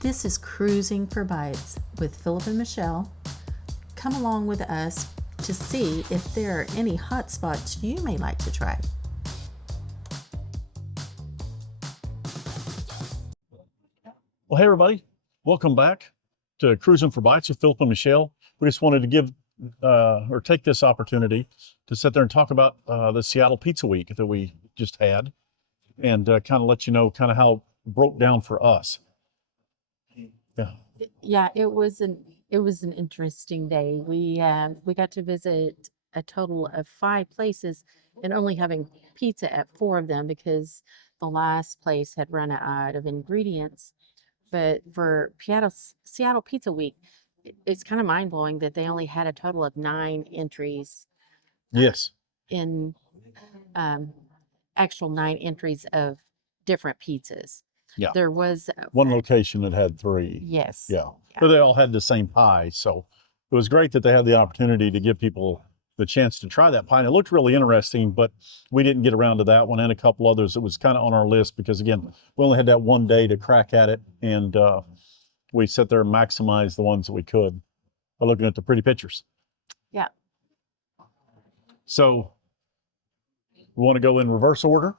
This is Cruising for Bites with Phillip and Mechelle. Come along with us to see if there are any hot spots you may like to try. Well, hey everybody, welcome back to Cruising for Bites with Phillip and Mechelle. We just wanted to give or take this opportunity to sit there and talk about the Seattle Pizza Week that we just had, and kind of let you know kind of how it broke down for us. Yeah, it was an interesting day. We got to visit a total of 5 places and only having pizza at 4 of them because the last place had run out of ingredients. But for Seattle Pizza Week, it's kind of mind blowing that they only had a total of 9 entries Yes. in actual 9 entries of different pizzas. Yeah. There was One location that had 3. yes. Yeah. But they all had the same pie. So it was great that they had the opportunity to give people the chance to try that pie. And it looked really interesting, but we didn't get around to that one and a couple others. It was kind of on our list because, again, we only had that one day to crack at it. And we sat there and maximized the ones that we could by looking at the pretty pictures. Yeah. So we want to go in reverse order?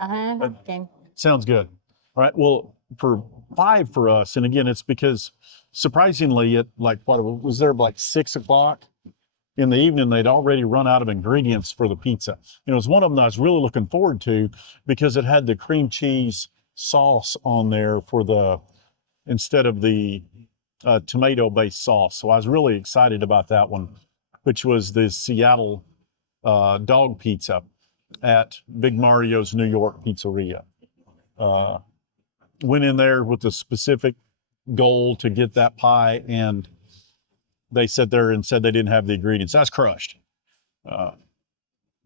Okay. Sounds good. All right. Well, for 5 for us, and again, it's because surprisingly, at like what was there like 6 o'clock in the evening, they'd already run out of ingredients for the pizza. It was one of them that I was really looking forward to because it had the cream cheese sauce on there for the instead of the tomato-based sauce. So I was really excited about that one, which was the Seattle dog pizza at Big Mario's New York Pizzeria. Went in there with a specific goal to get that pie, and they sat there and said they didn't have the ingredients. I was crushed.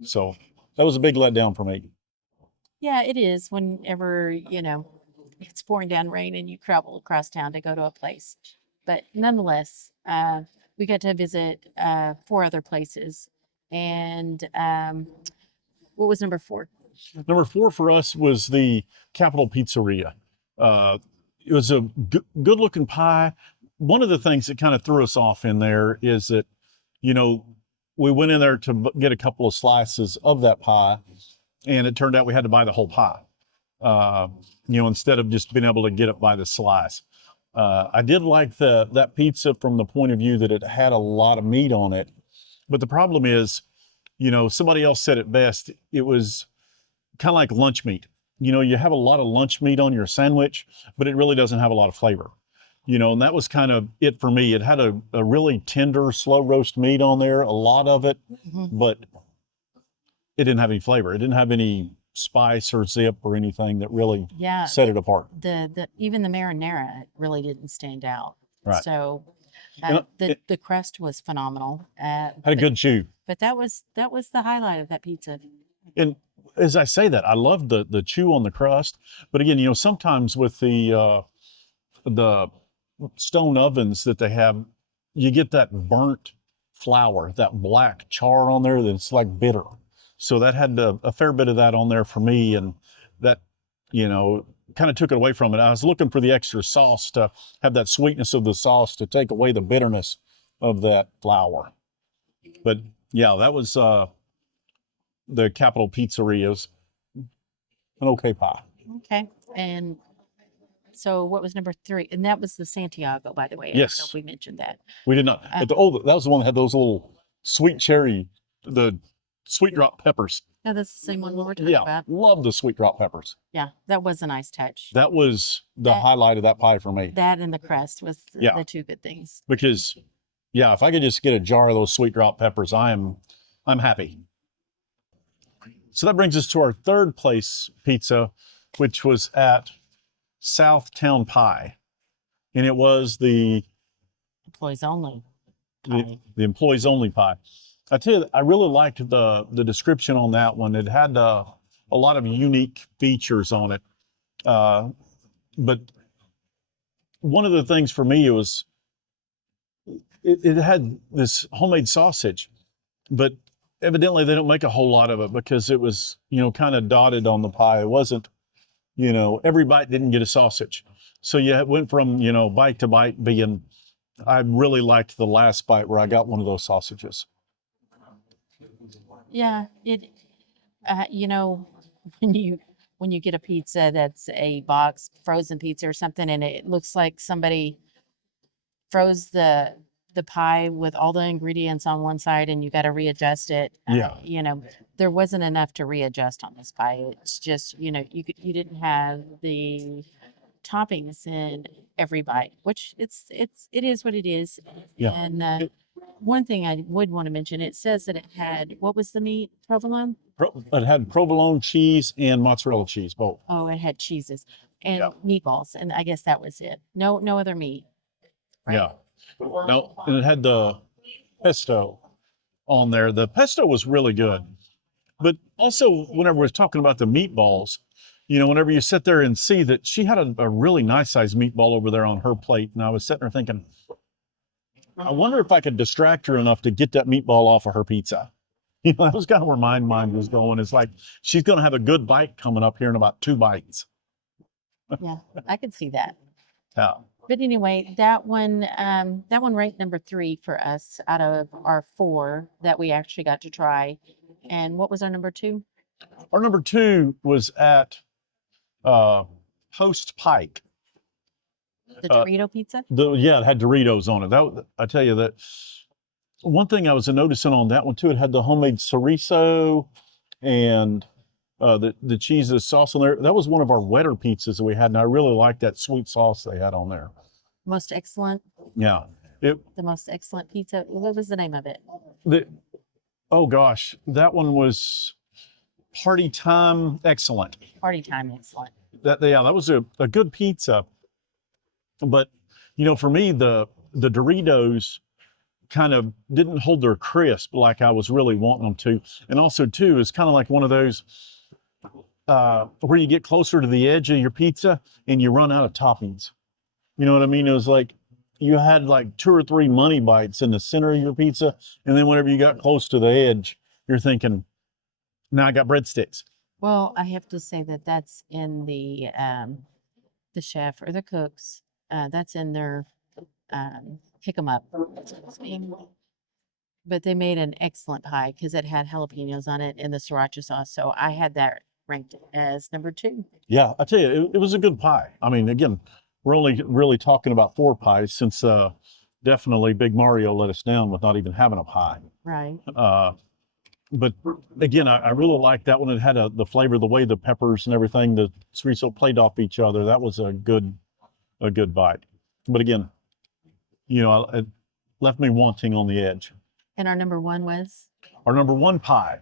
So that was a big letdown for me. Yeah, it is whenever, it's pouring down rain and you travel across town to go to a place. But nonetheless, we got to visit 4 other places. And what was number 4? Number 4 for us was the Capitol Pizzeria. It was a good looking pie. One of the things that kind of threw us off in there is that, we went in there to get a couple of slices of that pie, and it turned out we had to buy the whole pie, instead of just being able to get it by the slice. I did like that pizza from the point of view that it had a lot of meat on it. But the problem is, somebody else said it best. It was kind of like lunch meat. You have a lot of lunch meat on your sandwich, but it really doesn't have a lot of flavor. And that was kind of it for me. It had a really tender, slow roast meat on there, a lot of it, but it didn't have any flavor. It didn't have any spice or zip or anything that really set it apart. Even the marinara really didn't stand out. Right. So the crust was phenomenal. Had a good chew. But that was the highlight of that pizza. And as I say that, I love the chew on the crust. But again, sometimes with the stone ovens that they have, you get that burnt flour, that black char on there that's like bitter. So that had a fair bit of that on there for me, and that, kind of took it away from it. I was looking for the extra sauce to have that sweetness of the sauce to take away the bitterness of that flour. But yeah, that was the Capitol Pizzeria's an okay pie. Okay. And so what was number 3? And that was the Santiago, by the way. I Yes. don't know if we mentioned that. We did not. That was the one that had those little sweet cherry, the sweet drop peppers. No, that's the same one we were talking about. Love the sweet drop peppers. Yeah, that was a nice touch. That was the highlight of that pie for me. That and the crust was the 2 good things. Because, if I could just get a jar of those sweet drop peppers, I'm happy. So that brings us to our 3rd place pizza, which was at Southtown Pie. And it was the Employees only pie. The employees only pie. I tell you, I really liked the description on that one. It had a lot of unique features on it. But one of the things for me, it had this homemade sausage, but evidently they don't make a whole lot of it because it was, kind of dotted on the pie. It wasn't every bite didn't get a sausage. So yeah, it went from, bite to bite being, I really liked the last bite where I got one of those sausages. Yeah, you know, when you get a pizza that's a box frozen pizza or something, and it looks like somebody froze the pie with all the ingredients on one side, and you got to readjust it. Yeah. There wasn't enough to readjust on this pie. It's just, you didn't have the toppings in every bite, which it is what it is. Yeah. And one thing I would want to mention, it says that it had, what was the meat? Provolone? It had provolone cheese and mozzarella cheese, both. Oh, it had cheeses and Yeah. meatballs, and I guess that was it. No other meat. Right? Yeah. No, and it had the pesto on there. The pesto was really good. But also, whenever we're talking about the meatballs, whenever you sit there and see that she had a really nice sized meatball over there on her plate, and I was sitting there thinking, I wonder if I could distract her enough to get that meatball off of her pizza. That was kind of where my mind was going. It's like she's going to have a good bite coming up here in about 2 bites. Yeah, I could see that. Yeah. But anyway, that one ranked number 3 for us out of our 4 that we actually got to try. And what was our number 2? Our number 2 was at Post Pike. The Dorito pizza? It had Doritos on it. I tell you that one thing I was noticing on that one too, it had the homemade chorizo and the cheese and sauce on there. That was one of our wetter pizzas that we had, and I really liked that sweet sauce they had on there. Most excellent. Yeah. The most excellent pizza. What was the name of it? Oh gosh, that one was Party Time Excellent. Party Time Excellent. That was a good pizza. But for me, the Doritos kind of didn't hold their crisp like I was really wanting them to. And also too, it's kind of like one of those where you get closer to the edge of your pizza and you run out of toppings. You know what I mean? It was like you had like 2 or 3 money bites in the center of your pizza, and then whenever you got close to the edge, you're thinking, now I got breadsticks. Well, I have to say that that's in the chef or the cooks. That's in their pick 'em up. But they made an excellent pie because it had jalapenos on it and the sriracha sauce. So I had that ranked as number 2. Yeah, I tell you, it was a good pie. I mean, again, we're only really talking about 4 pies since definitely Big Mario let us down with not even having a pie. Right. But again, I really liked that one. It had the flavor, the way the peppers and everything, the chorizo played off each other. That was a good bite. But again, it left me wanting on the edge. And our number 1 was? Our number 1 pie,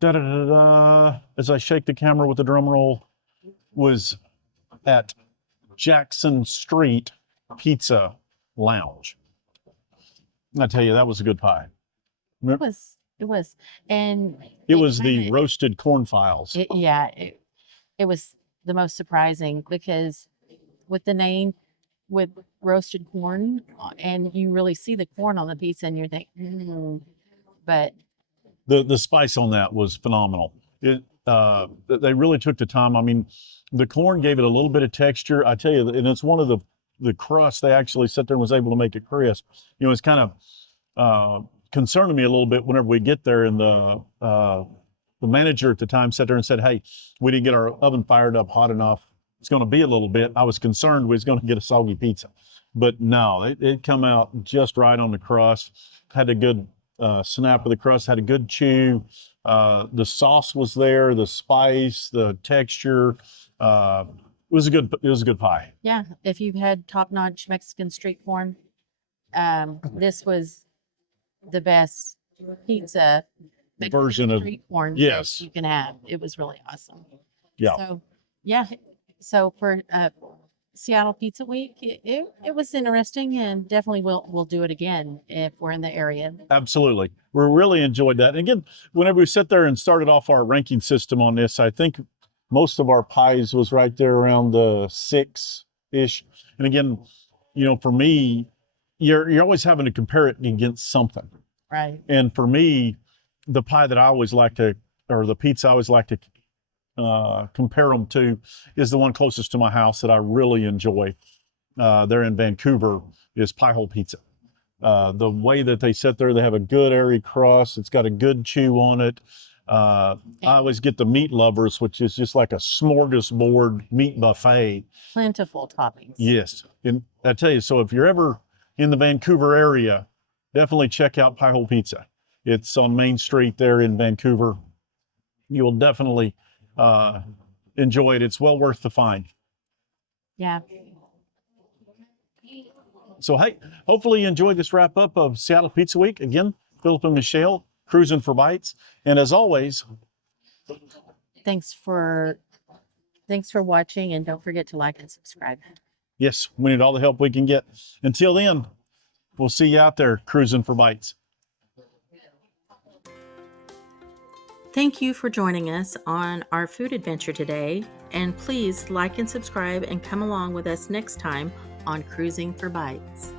as I shake the camera with the drum roll, was at Jackson Street Pizza Lounge. I tell you, that was a good pie. It was. And it was the roasted corn files. It was the most surprising because with the name, with roasted corn, and you really see the corn on the pizza and you're thinking, but the spice on that was phenomenal. They really took the time. I mean, the corn gave it a little bit of texture. I tell you, and it's one of the crust, they actually sat there and was able to make it crisp. It's kind of concerning me a little bit whenever we get there, and the manager at the time sat there and said, hey, we didn't get our oven fired up hot enough. It's going to be a little bit. I was concerned we was going to get a soggy pizza, but no, it come out just right on the crust. Had a good snap of the crust, had a good chew. The sauce was there, the spice, the texture. It was a good pie. Yeah, if you've had top-notch Mexican street corn, this was the best pizza Mexican version of street corn yes that you can have. It was really awesome. Yeah. So yeah, so for Seattle Pizza Week, it was interesting, and definitely we'll do it again if we're in the area. Absolutely. We really enjoyed that. And again, whenever we sat there and started off our ranking system on this, I think most of our pies was right there around the 6-ish. And again, for me, you're always having to compare it against something. Right. And for me, the pie that I always like to, or the pizza I always like to compare them to is the one closest to my house that I really enjoy. There in Vancouver is Pie Hole Pizza. The way that they sit there, they have a good airy crust. It's got a good chew on it. I always get the meat lovers, which is just like a smorgasbord meat buffet. Plentiful toppings. Yes. And I tell you, so if you're ever in the Vancouver area, definitely check out Pie Hole Pizza. It's on Main Street there in Vancouver. You will definitely enjoy it. It's well worth the find. Yeah. So, hey, hopefully you enjoyed this wrap up of Seattle Pizza Week. Again, Phillip and Mechelle cruising for bites. And as always, Thanks for watching, and don't forget to like and subscribe. yes, we need all the help we can get. Until then, we'll see you out there cruising for bites. Thank you for joining us on our food adventure today, and please like and subscribe and come along with us next time on Cruising for Bites.